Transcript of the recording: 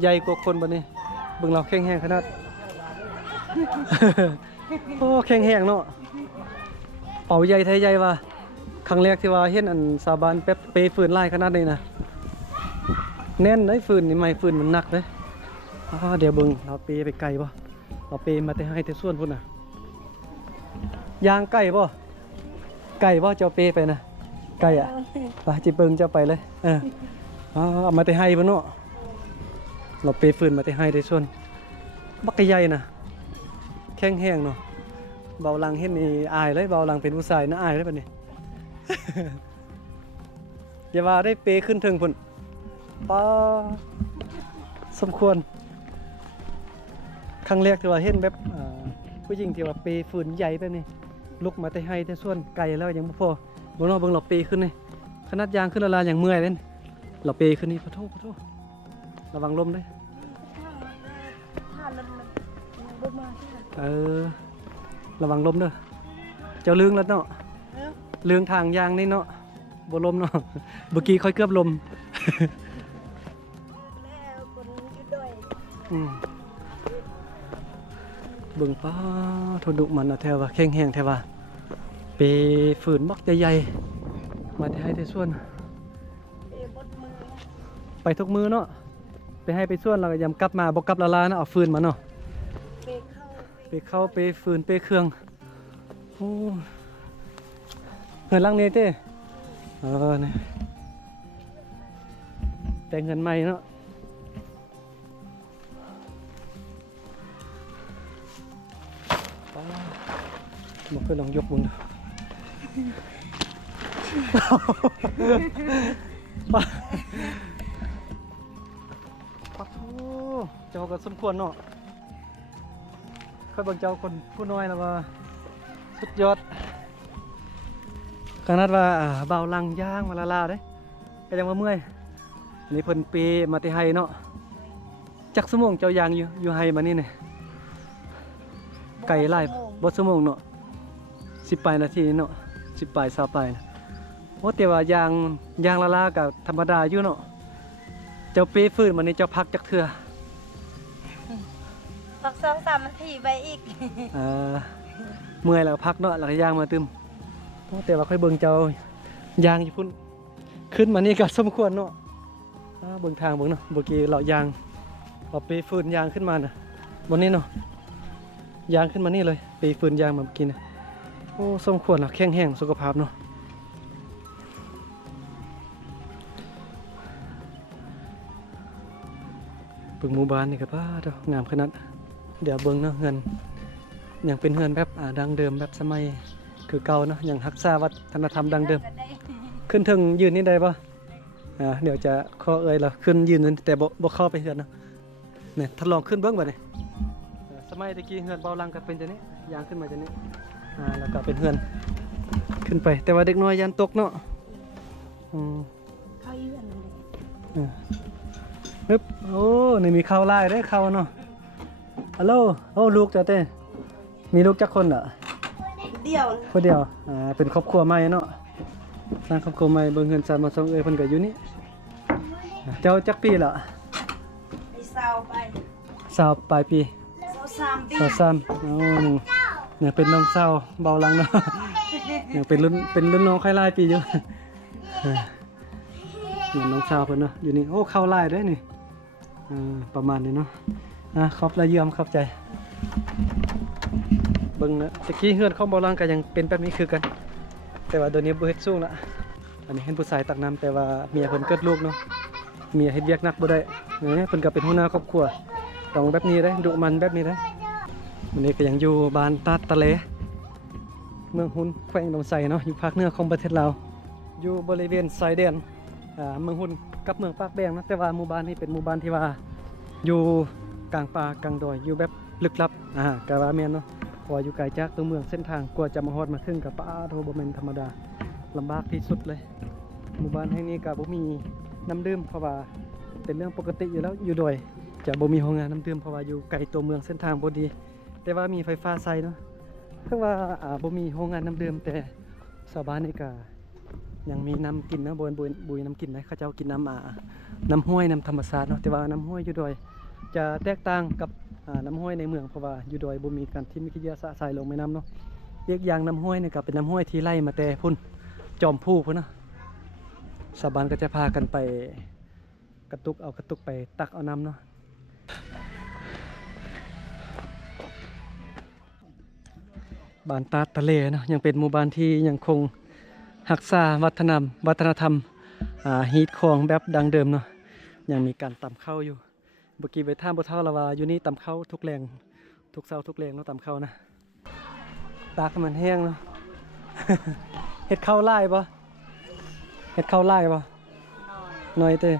ใหญ่กว่าคนบัดนี้เบิ่งเราแข็งแรงขนาด โอ้แข็งแรงเนาะเป่าใหญ่ไทยใหญ่ว่ะครั้งแรกที่ว่าเห็นอันสาบานแป๊บเปฟืนลายขนาดนี้นะแน่นได้ฟืนนี่ไม่ฟืนมันหนักเลยเดี๋ยวเบิ่งเราเปไปไกลบ่เราเปมาแต่ให้แต่ส่วนพุ่นน่ะยางไก่บ่ไก่บ่เจ้าเปไปนะไก่อ่ะไปจิเบิ่งเจ้าไปเลยเอามาแต่ให้พุ่นเนาะเราเปฟืนมาแต่ให้แต่ส่วนบักใหญ่นะแข็งแรงเนาะเบาลังเห็นนี่อายเลยเบาลังเป็นผู้ชายนะอายเลยบัดนี้ อย่าว่าได้เปขึ้นถึงพุ่นป้าสมควรครั้งแรกที่ว่าเห็นแบบผู้หญิงที่ว่าเปฝืนใหญ่แบบนี้ลุกมาแต่ให้แต่ส่วนไกลแล้วยังบ่พอบ่เนาะเบิ่งเราเปขึ้นนี่ขนาดยางขึ้นละลาอย่างเมื่อยเล่นเราเปขึ้นนี่ขอโทษระวังลมด้วยระวังลมเด้อเจ้าเรื่องแล้วเนาะเรื่องทางยางนี่เนาะบ่ลมเนาะเมื่อกี้ค่อยเกือบลมเบิ่งป้าทนดุมันแถวว่าแข็งแห้งแถวว่าเปฝืนบักใหญ่ๆมาให้แต่ส่วนไปทุกมือเนาะไปให้ไปส่วนเราก็ยำกลับมาบ่กลับละลานะเอาฟืนมาเนาะไปเข้าไปฟืนไปเครื่องโอ้เงินลังนี้เต้นี่แต่เงินใหม่เนาะมาเพื่อลองยกบุญป้าโอ้เจ้าก็สมควรเนาะค่อยบอกเจ้าคนผู้น้อยแล้วว่าสุดยอดขนาดว่าเบาลังย่างมาละลาเด้ก็ยังว่าเมื่อยอันนี้เพิ่นเปมาที่ไฮเนาะจักสมองเจ้ายางอยู่ไฮมานี่เนี่ยไก่ไล่บดสมองเนาะ10 ปลายนาทีเนาะ10 ปลาย20 ปลายนะโอ้แต่ว่ายางละลากับธรรมดาอยู่เนาะเจ้าเปฟื้นมานี่เจ้าพักจักเทื่อพัก2-3 นาทีไปอีกเมื่อยแล้วพักเนาะแล้วก็ยางมาตึมโอ้แต่ว่าค่อยเบิ่งเจ้ายางอยู่พุ่นขึ้นมานี่ก็สมควรเนาะเบิ่งทางเบิ่งเนาะเมื่อกี้เรายางเอาเปฟื้นยางขึ้นมาน่ะบนนี้เนาะยางขึ้นมานี่เลยเปฟื้นยางมาเมื่อกี้นะโอ้สมควรแล้วแข็งแรงสุขภาพเนาะเบิ่งหมู่บ้านนี่ก็ป้าเด้องามขนาดเดี๋ยวเบิ่งเนาะเงินยังเป็นเงินแบบดังเดิมแบบสมัยคือเก่าเนาะยังรักษาวัฒนธรรมดังเดิมขึ้นถึงยืนนี่ได้ป่ะเดี๋ยวจะขอเอ่ยละขึ้นยืนแต่บ่เข้าไปเฮือนเนาะเนี่ยทดลองขึ้นเบิ่งบ่เนี่ยสมัยตะกี้เฮือนเบาลังก็เป็นจังนี้ยางขึ้นมาจังนี้แล้วก็เป็นเฮือนขึ้นไปแต่ว่าเด็กน้อยยันตกเนาะเข้าเยือนเลยปึ๊บโอ้นี่มีข้าวไล่ได้ข้าวเนาะฮัลโหลโอ้ลูกจ้ะเต้มีลูกจักคนเหรอเดียวคนเดียวเป็นครอบครัวใหม่เนาะสร้างครอบครัวใหม่เบิ่งเงิน3 มา2เอ้ยเพิ่นก็อยู่นี่เจ้าจักปีเหรอไปเศร้าไป20 ปลายปี23 ปี23โอ้เนี่ยเป็นน้องสาวเบาลังเนาะยังเป็นรุ่นน้องค่อยหลายปีอยู่เนี่ยน้องสาวเพิ่นเนาะอยู่นี่โอ้เข้าหลายเด้นี่ประมาณนี้เนาะขอบละเยี่ยมครับใจเบิ่งนะตะกี้เฮือนของเบาลังก็ยังเป็นแบบนี้คือกันแต่ว่าเดี๋ยวนี้บ่เฮ็ดสูงละอันนี้เห็นผู้ชายตักน้ำแต่ว่าเมียเพิ่นเกิดลูกเนาะเมียเฮ็ดเวียกหนักบ่ได้เพิ่นก็เป็นหัวหน้าครอบครัวต้องแบบนี้ได้ดุมันแบบนี้ได้วันนี้ก็ยังอยู่บ้านตาดตะเลเมืองหุ่นแขวงดงไสเนาะอยู่ภาคเหนือของประเทศลาวอยู่บริเวณชายแดนเมืองหุ่นกับเมืองปากแดงนะแต่ว่าหมู่บ้านนี้เป็นหมู่บ้านที่ว่าอยู่กลางป่ากลางดอยอยู่แบบลึกลับก็ว่าแม่นเนาะพออยู่ไกลจากตัวเมืองเส้นทางกว่าจะมาฮอดมาถึงกับป้าโทบ่แม่นธรรมดาลำบากที่สุดเลยหมู่บ้านแห่งนี้ก็บ่มีน้ำดื่มเพราะว่าเป็นเรื่องปกติอยู่แล้วอยู่ดอยจะบ่มีโรงงานน้ำดื่มเพราะว่าอยู่ไกลตัวเมืองเส้นทางบ่ดีแต่ว่ามีไฟฟ้าใช้เนาะถึงว่าบ่มีโรงงานน้ำดื่มแต่ชาวบ้านนี่ก็ ยังมีน้ำกินนะบุยน้ำกินนะเขาเจ้ากินน้ำน้ำห้วยน้ำธรรมชาติเนาะแต่ว่าน้ำห้วยอยู่ดอยจะแตกต่างกับน้ำห้วยในเมืองเพราะว่าอยู่ดอยบ่มีการที่มีขี้ยาสะใส่ลงแม่น้ำเนาะอีกอย่างน้ำห้วยเนี่ยก็เป็นน้ำห้วยที่ไล่มาแต่พุ่นจอมผู้พุ่นนะชาวบ้านก็จะพากันไปกระตุกไปตักเอาน้ำเนาะบ้านตาดทะเลเนาะยังเป็นหมู่บ้านที่ยังคงรักษาวัฒนธรรมฮีตของแบบดังเดิมเนาะยังมีการตำข้าวอยู่เมื่อกี้ไปท่ามบ่เท่าละว่าอยู่นี่ตำข้าวทุกแรงทุกเช้าทุกแรงเนาะตำข้าวนะตากมันแห้งเนาะ เฮ็ดข้าวไล่ปะเฮ็ดข้าวไล่ปะน้อยเต้